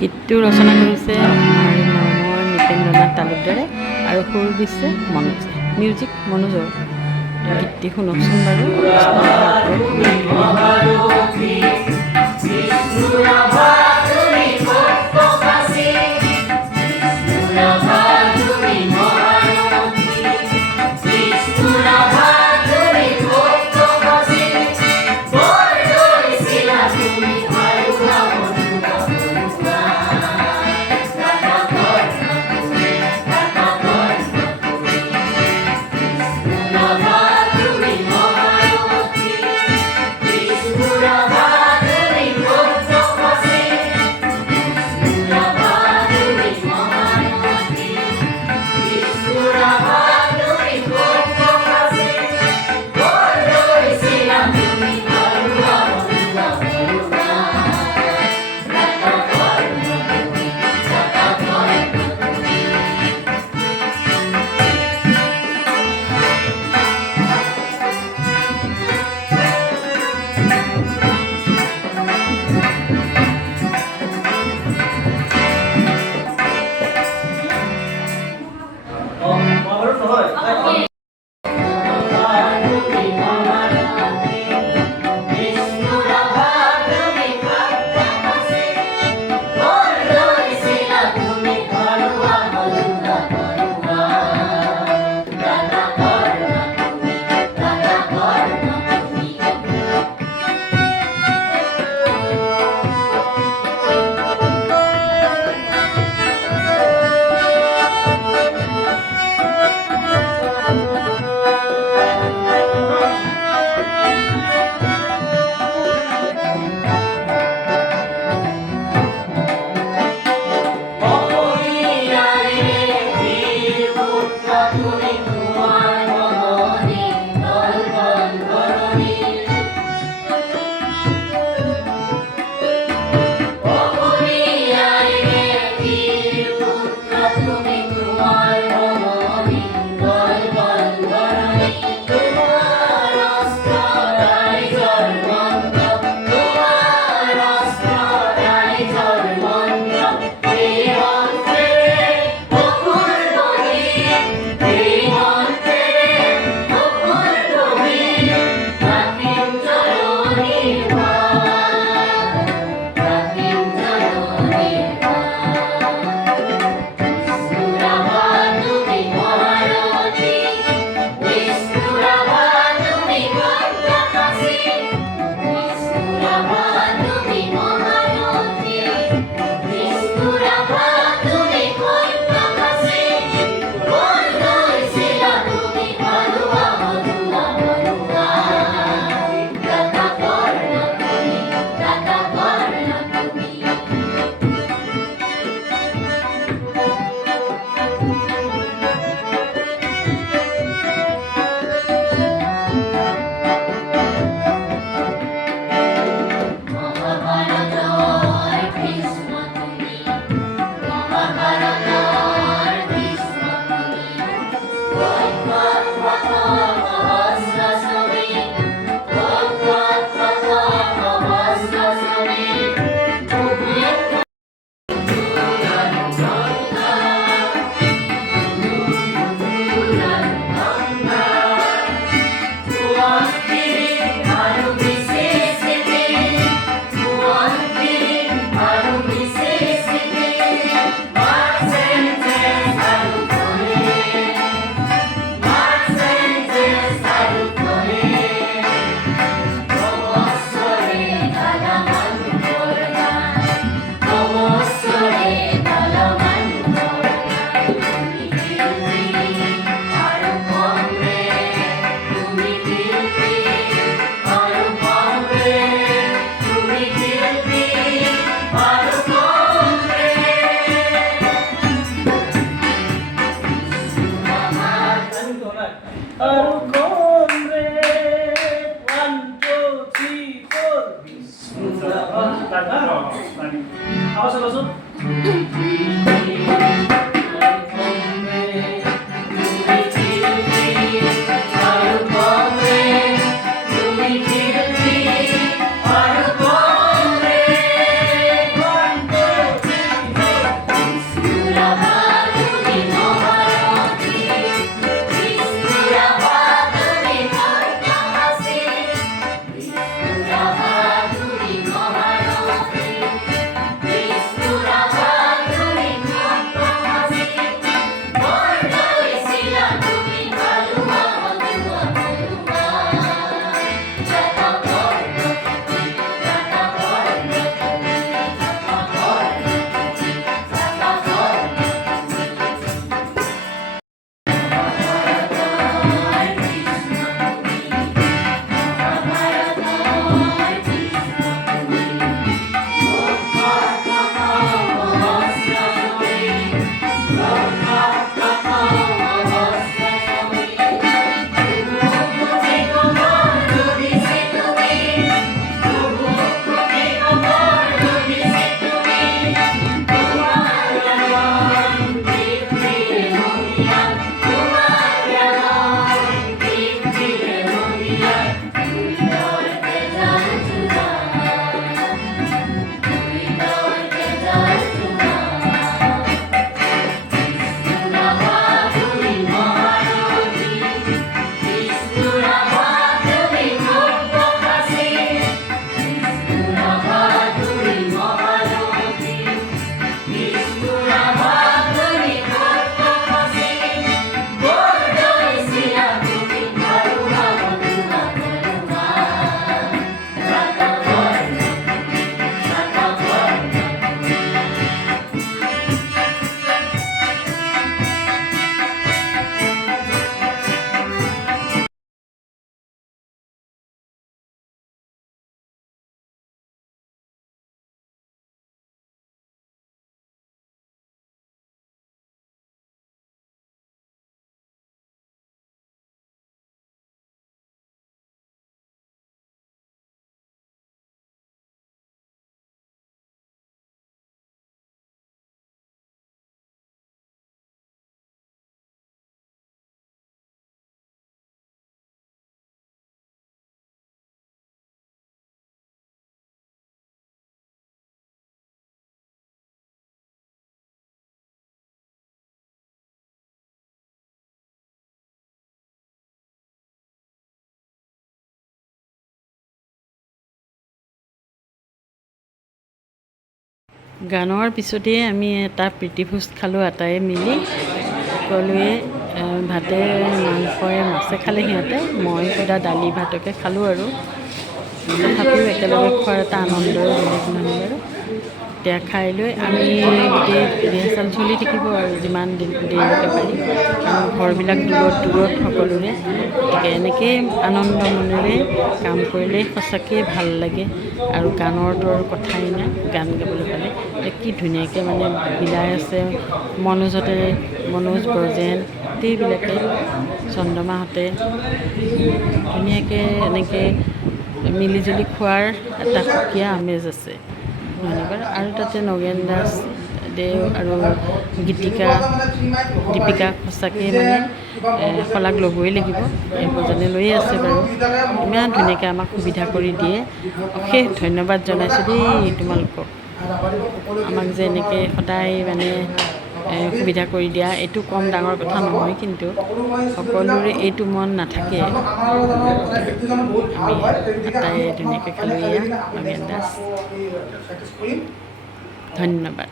গীতটো ৰচনা কৰিছে আমাৰ মৰমৰ নিপেন্দ্ৰনাথ তালুকদাৰে আৰু সুৰ দিছে মনোজে। মিউজিক মনোজৰ। গীতটি শুনকচোন বাৰু। গানৰ পিছতেই আমি এটা প্ৰীতিভোজ খালোঁ আটায়ে মিলি। সকলোৱে ভাতে মাংসই মাছে খালে সিহঁতে, মই সুদা দালি ভাতকে খালোঁ আৰু তথাপিও একেলগে খোৱাৰ এটা আনন্দই বেলেগ নহয় বাৰু। এতিয়া খাই লৈ আমি গোটেই ৰিহাৰ্চেল চলি থাকিব আৰু যিমান দেৰিলৈকে পাৰি, কাৰণ ঘৰবিলাক দূৰত দূৰত সকলোৰে। গতিকে এনেকৈয়ে আনন্দ মনেৰে কাম কৰিলে সঁচাকৈয়ে ভাল লাগে। আৰু গানৰতো আৰু কথাই নাই, গান গাবলৈ পালে এতিয়া কি ধুনীয়াকৈ মানে বিলাই আছে মনোজহঁতে, মনোজ ব্ৰজেন গোটেইবিলাকে, চন্দ্ৰমাহঁতে ধুনীয়াকৈ এনেকৈ মিলিজুলি খোৱাৰ এটা সুকীয়া আমেজ আছে নহয়নে। আৰু তাতে নগেন দাস দেও আৰু গীতিকা দীপিকা সঁচাকৈ মানে শলাগ ল'বই লাগিব। বজেনে লৈয়ে আছে বাৰু, ইমান ধুনীয়াকৈ আমাক সুবিধা কৰি দিয়ে। অশেষ ধন্যবাদ জনাইছোঁ দেই তোমালোকক, আমাক যে এনেকৈ সদায় মানে সুবিধা কৰি দিয়া। এইটো কম ডাঙৰ কথা নহয়, কিন্তু সকলোৰে এইটো মন নাথাকে। আমি আটাইয়ে ধুনীয়াকৈ খালোঁ। এয়া নগেন দাস, ধন্যবাদ।